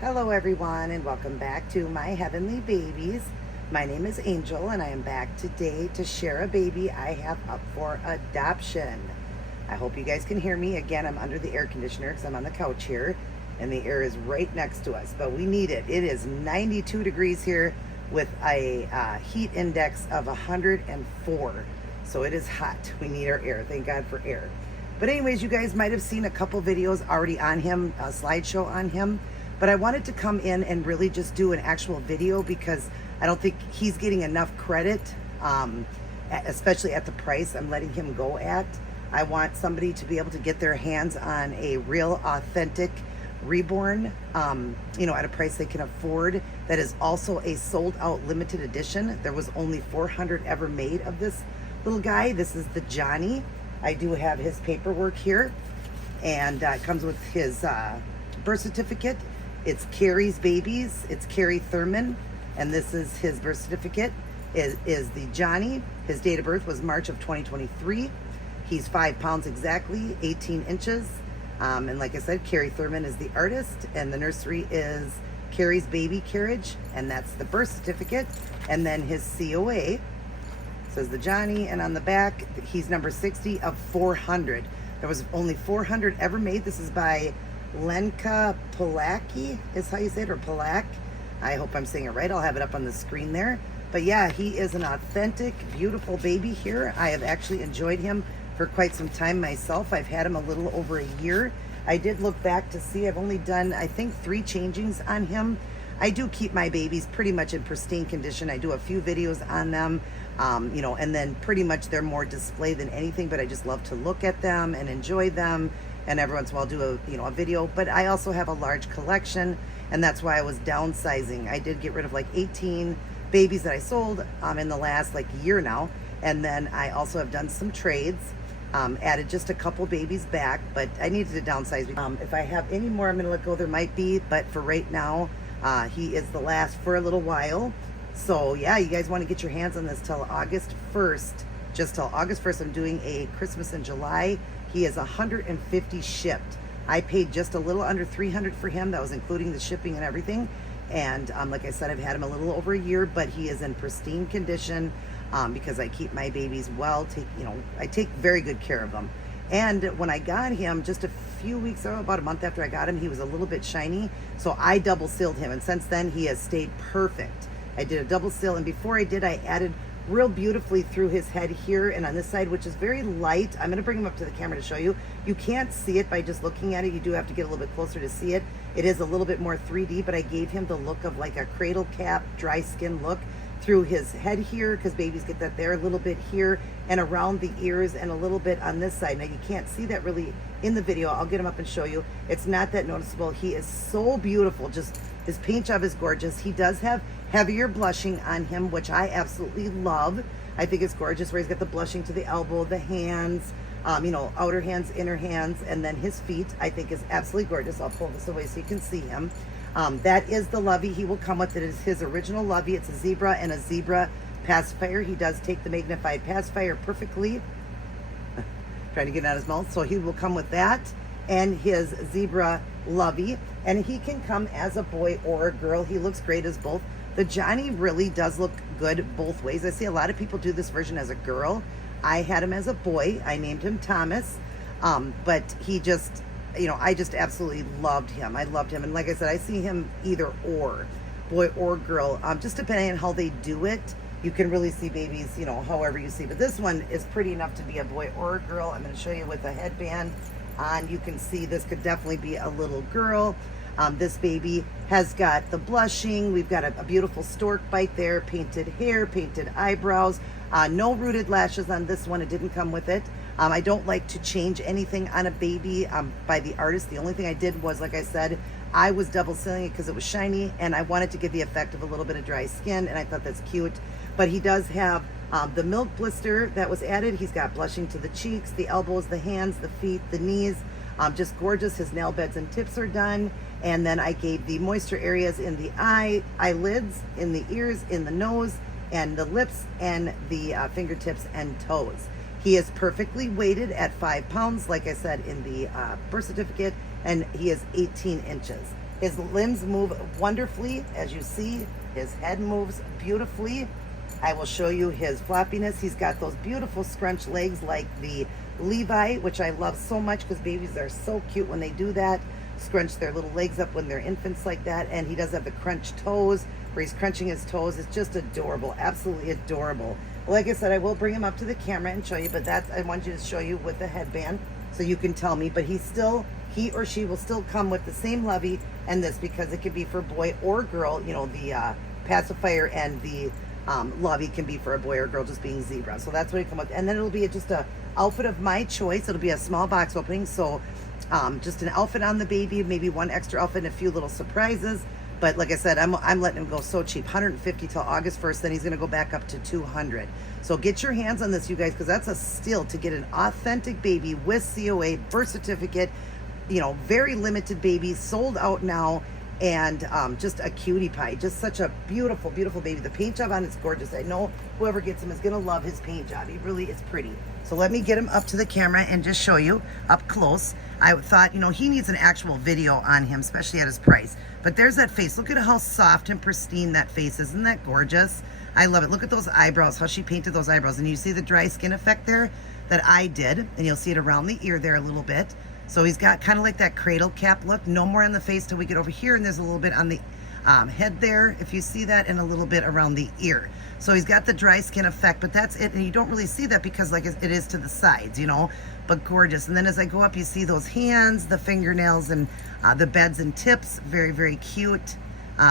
Hello everyone and welcome back to my heavenly babies. My name is Angel and I am back today to share a baby I have up for adoption. I hope you guys can hear me. Again, I'm under the air conditioner because I'm on the couch here and the air is right next to us, but we need it. It is 92 degrees here with a heat index of 104. So it is hot. We need our air. Thank God for air. But anyways, you guys might have seen a couple videos already on him, a slideshow on him. But I wanted to come in and really just do an actual video because I don't think he's getting enough credit, especially at the price I'm letting him go at. I want somebody to be able to get their hands on a real, authentic Reborn, at a price they can afford. That is also a sold out limited edition. There was only 400 ever made of this little guy. This is the Johnny. I do have his paperwork here, and it comes with his birth certificate. It's Carrie's babies. It's Carrie Thurman, and this is his birth certificate. Is the Johnny. His date of birth was March of 2023. He's 5 pounds exactly, 18 inches. And like I said, Carrie Thurman is the artist, and the nursery is Carrie's Baby Carriage, and that's the birth certificate. And then his COA says the Johnny, and on the back, he's number 60 of 400. There was only 400 ever made. This is by Lenka Polacki, is how you say it, or Polak. I hope I'm saying it right. I'll have it up on the screen there. But yeah, he is an authentic, beautiful baby here. I have actually enjoyed him for quite some time myself. I've had him a little over a year. I did look back to see I've only done, I think, 3 changings on him. I do keep my babies pretty much in pristine condition. I do a few videos on them, and then pretty much they're more display than anything, but I just love to look at them and enjoy them. And every once in a while do a video. But I also have a large collection, and that's why I was downsizing. I did get rid of like 18 babies that I sold in the last year now. And then I also have done some trades, added just a couple babies back, but I needed to downsize. If I have any more, I'm gonna let go. There might be, but for right now, he is the last for a little while. So yeah, you guys want to get your hands on this till August 1st. Just till August 1st, I'm doing a Christmas in July. He is 150 shipped. I paid just a little under 300 for him. That was including the shipping and everything. And like I said, I've had him a little over a year, but he is in pristine condition because I keep my babies well. I take very good care of them. And when I got him, just a few weeks ago, about a month after I got him, he was a little bit shiny. So I double sealed him. And since then, he has stayed perfect. I did a double seal. And before I did, I added real beautifully through his head here and on this side, which is very light. I'm going to bring him up to the camera to show you. You can't see it by just looking at it. You do have to get a little bit closer to see it. It is a little bit more 3D, but I gave him the look of like a cradle cap, dry skin look through his head here, because babies get that there, a little bit here and around the ears, and a little bit on this side. Now you can't see that really in the video. I'll get him up and show you. It's not that noticeable. He is so beautiful. Just his paint job is gorgeous. He does have heavier blushing on him, which I absolutely love. I think it's gorgeous where he's got the blushing to the elbow, the hands, outer hands, inner hands, and then his feet, I think is absolutely gorgeous. I'll pull this away so you can see him. That is the lovey he will come with. It is his original lovey. It's a zebra and a zebra pacifier. He does take the magnified pacifier perfectly. Trying to get it out of his mouth. So he will come with that and his zebra lovey. And he can come as a boy or a girl. He looks great as both. The Johnny really does look good both ways. I see a lot of people do this version as a girl. I had him as a boy. I named him Thomas. But he just, I just absolutely loved him. I loved him. And like I said, I see him either or, boy or girl. Just depending on how they do it, you can really see babies, however you see. But this one is pretty enough to be a boy or a girl. I'm going to show you with a headband on. You can see this could definitely be a little girl. This baby has got the blushing. We've got a beautiful stork bite there, painted hair, painted eyebrows, no rooted lashes on this one. It didn't come with it. I don't like to change anything on a baby by the artist. The only thing I did was, like I said, I was double sealing it because it was shiny and I wanted to give the effect of a little bit of dry skin, and I thought that's cute. But he does have the milk blister that was added. He's got blushing to the cheeks, the elbows, the hands, the feet, the knees. Just gorgeous. His nail beds and tips are done. And then I gave the moisture areas in the eyelids, in the ears, in the nose, and the lips, and the fingertips and toes. He is perfectly weighted at 5 pounds, like I said in the birth certificate, and he is 18 inches. His limbs move wonderfully. As you see, his head moves beautifully. I will show you his floppiness. He's got those beautiful scrunch legs like the Levi, which I love so much because babies are so cute when they do that. Scrunch their little legs up when they're infants like that. And he does have the crunch toes where he's crunching his toes. It's just adorable, absolutely adorable. Like I said, I will bring him up to the camera and show you, but that's, I want you to show you with the headband so you can tell me. But he or she will still come with the same lovey and this, because it could be for boy or girl. You know, the pacifier and the lovey can be for a boy or girl, just being zebra. So that's what it come with. And then it'll be just a outfit of my choice. It'll be a small box opening. So just an outfit on the baby, maybe one extra outfit and a few little surprises. But like I said, I'm letting him go so cheap, $150 till August 1st. Then he's going to go back up to $200. So get your hands on this, you guys, because that's a steal to get an authentic baby with COA, birth certificate, you know, very limited baby, sold out now, and just a cutie pie. Just such a beautiful, beautiful baby. The paint job on it's gorgeous. I know whoever gets him is going to love his paint job. He really is pretty. So let me get him up to the camera and just show you up close. I thought, you know, he needs an actual video on him, especially at his price. But there's that face. Look at how soft and pristine that face is. Isn't that gorgeous? I love it. Look at those eyebrows, how she painted those eyebrows. And you see the dry skin effect there that I did. And you'll see it around the ear there a little bit. So he's got kind of like that cradle cap look. No more on the face till we get over here. And there's a little bit on the head there, if you see that, and a little bit around the ear. So he's got the dry skin effect, but that's it. And you don't really see that because like it is to the sides, you know, but gorgeous. And then as I go up, you see those hands, the fingernails, and the beds and tips. Very, very cute.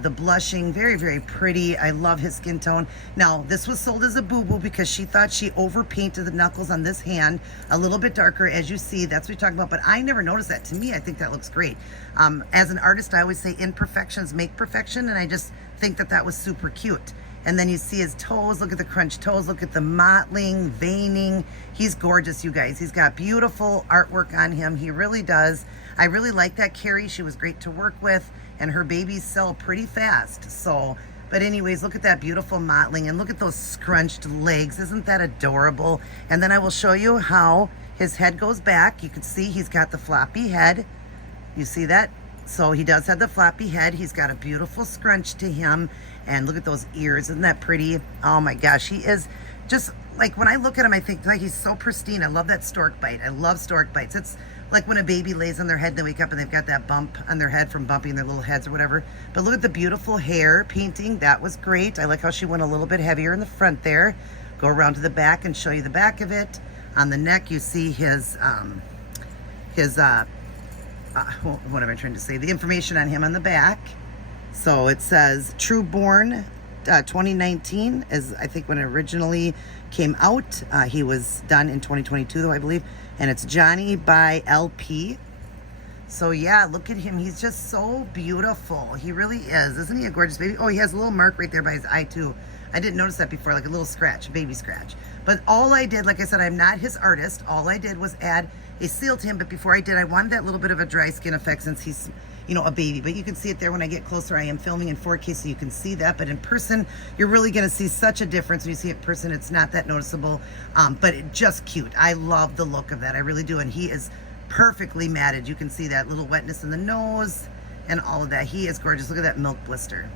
The blushing, very, very pretty. I love his skin tone. Now, this was sold as a boo-boo because she thought she overpainted the knuckles on this hand a little bit darker. As you see, that's what we're talking about. But I never noticed that. To me, I think that looks great. As an artist, I always say imperfections make perfection, and I just think that that was super cute. And then you see his toes. Look at the crunch toes. Look at the mottling, veining. He's gorgeous, you guys. He's got beautiful artwork on him. He really does. I really like that Carrie. She was great to work with, and her babies sell pretty fast. So, but anyways, look at that beautiful mottling, and look at those scrunched legs. Isn't that adorable? And then I will show you how his head goes back. You can see he's got the floppy head. You see that? So he does have the floppy head. He's got a beautiful scrunch to him. And look at those ears. Isn't that pretty? Oh my gosh. He is just like, when I look at him, I think like he's so pristine. I love that stork bite. I love stork bites. It's like when a baby lays on their head, they wake up and they've got that bump on their head from bumping their little heads or whatever. But look at the beautiful hair painting. That was great. I like how she went a little bit heavier in the front there. Go around to the back and show you the back of it. On the neck, you see his what am I trying to say? The information on him on the back. So it says Reborn 2019 is, I think, when it originally came out. He was done in 2022 though, I believe. And it's Johnny by LP. So yeah, look at him. He's just so beautiful. He really is. Isn't he a gorgeous baby? Oh, he has a little mark right there by his eye too. I didn't notice that before, like a little scratch, a baby scratch. But all I did, like I said, I'm not his artist. All I did was add a seal to him. But before I did, I wanted that little bit of a dry skin effect since he's, you know, a baby. But you can see it there when I get closer. I am filming in 4K, so you can see that. But in person, you're really going to see such a difference. When you see it in person, it's not that noticeable. But it just cute. I love the look of that. I really do. And he is perfectly matted. You can see that little wetness in the nose and all of that. He is gorgeous. Look at that milk blister.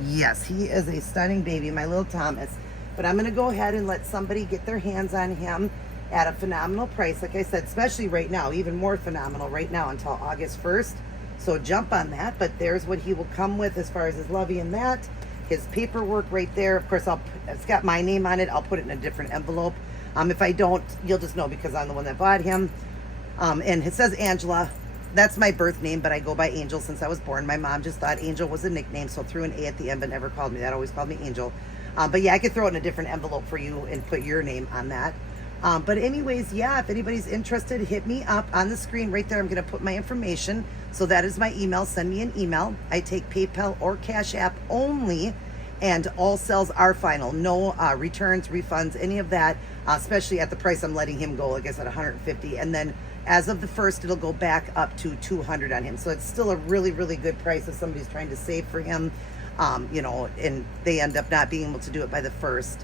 Yes, he is a stunning baby, my little Thomas. But I'm going to go ahead and let somebody get their hands on him at a phenomenal price. Like I said, especially right now, even more phenomenal right now until August 1st. So jump on that. But there's what he will come with as far as his lovey and that. His paperwork right there. Of course, it's got my name on it. I'll put it in a different envelope. If I don't, you'll just know because I'm the one that bought him. And it says Angela. That's my birth name, but I go by Angel since I was born. My mom just thought Angel was a nickname, so threw an A at the end, but never called me that. Always called me Angel. But yeah, I could throw it in a different envelope for you and put your name on that. But anyways, yeah, if anybody's interested, hit me up on the screen right there. I'm going to put my information. So that is my email. Send me an email. I take PayPal or Cash App only, and all sales are final. No returns, refunds, any of that, especially at the price I'm letting him go. Like I said, 150. And then as of the 1st, it'll go back up to 200 on him. So it's still a really, really good price if somebody's trying to save for him, you know, and they end up not being able to do it by the 1st.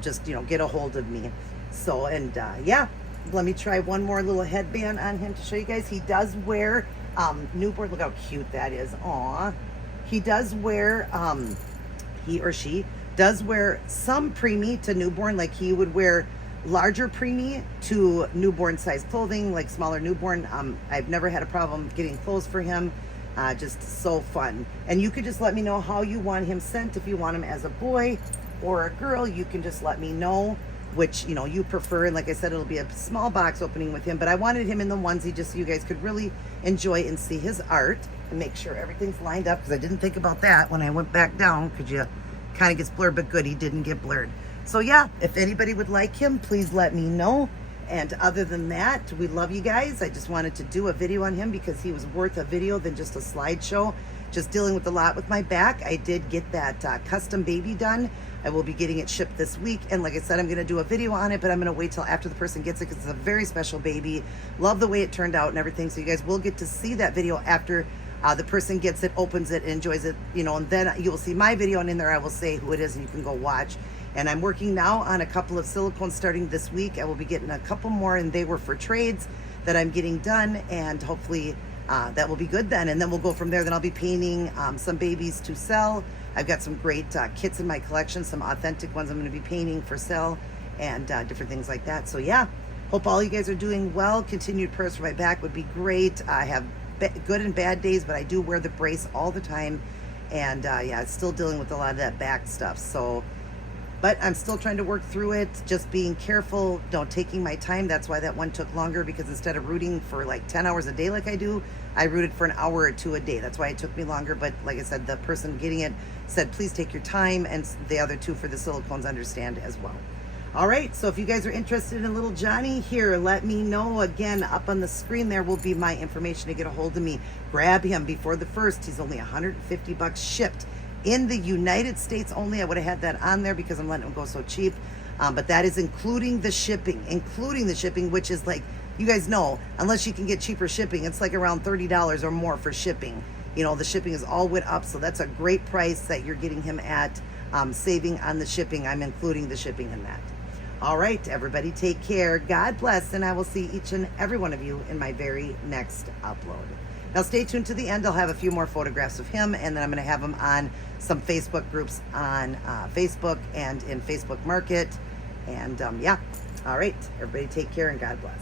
Just, you know, get a hold of me. So, and yeah, let me try one more little headband on him to show you guys. He does wear newborn. Look how cute that is. Aw. He does wear, he or she does wear some preemie to newborn. Like he would wear larger preemie to newborn size clothing, like smaller newborn. I've never had a problem getting clothes for him. Just so fun. And you could just let me know how you want him sent. If you want him as a boy or a girl, you can just let me know which, you know, you prefer. And like I said, it'll be a small box opening with him, but I wanted him in the onesie just so you guys could really enjoy and see his art and make sure everything's lined up, because I didn't think about that when I went back down, because you kind of gets blurred, but good, he didn't get blurred. So yeah, if anybody would like him, please let me know. And other than that, we love you guys. I just wanted to do a video on him because he was worth a video than just a slideshow. Just dealing with a lot with my back. I did get that custom baby done. I will be getting it shipped this week. And like I said, I'm going to do a video on it, but I'm going to wait till after the person gets it because it's a very special baby. Love the way it turned out and everything. So you guys will get to see that video after the person gets it, opens it, and enjoys it, you know, and then you will see my video, and in there I will say who it is and you can go watch. And I'm working now on a couple of silicones starting this week. I will be getting a couple more, and they were for trades that I'm getting done, and hopefully that will be good then. And then we'll go from there. Then I'll be painting some babies to sell. I've got some great kits in my collection, some authentic ones I'm going to be painting for sale, and different things like that. So yeah, hope all you guys are doing well. Continued prayers for my back would be great. I have good and bad days, but I do wear the brace all the time, and yeah, still dealing with a lot of that back stuff. So, but I'm still trying to work through it, just being careful, taking my time. That's why that one took longer, because instead of rooting for like 10 hours a day like I do, I rooted for an hour or two a day. That's why it took me longer. But like I said, the person getting it said, please take your time, and the other two for the silicones understand as well. All right, so if you guys are interested in little Johnny, here, let me know. Again, up on the screen there will be my information to get a hold of me. Grab him before the 1st. He's only $150 shipped. In the United States only. I would have had that on there because I'm letting them go so cheap. But that is including the shipping, which is like, you guys know, unless you can get cheaper shipping, it's like around $30 or more for shipping. You know, the shipping is all went up. So that's a great price that you're getting him at, saving on the shipping. I'm including the shipping in that. All right, everybody, take care. God bless. And I will see each and every one of you in my very next upload. Now stay tuned to the end. I'll have a few more photographs of him, and then I'm going to have him on some Facebook groups on Facebook and in Facebook Market. And yeah, all right, everybody take care and God bless.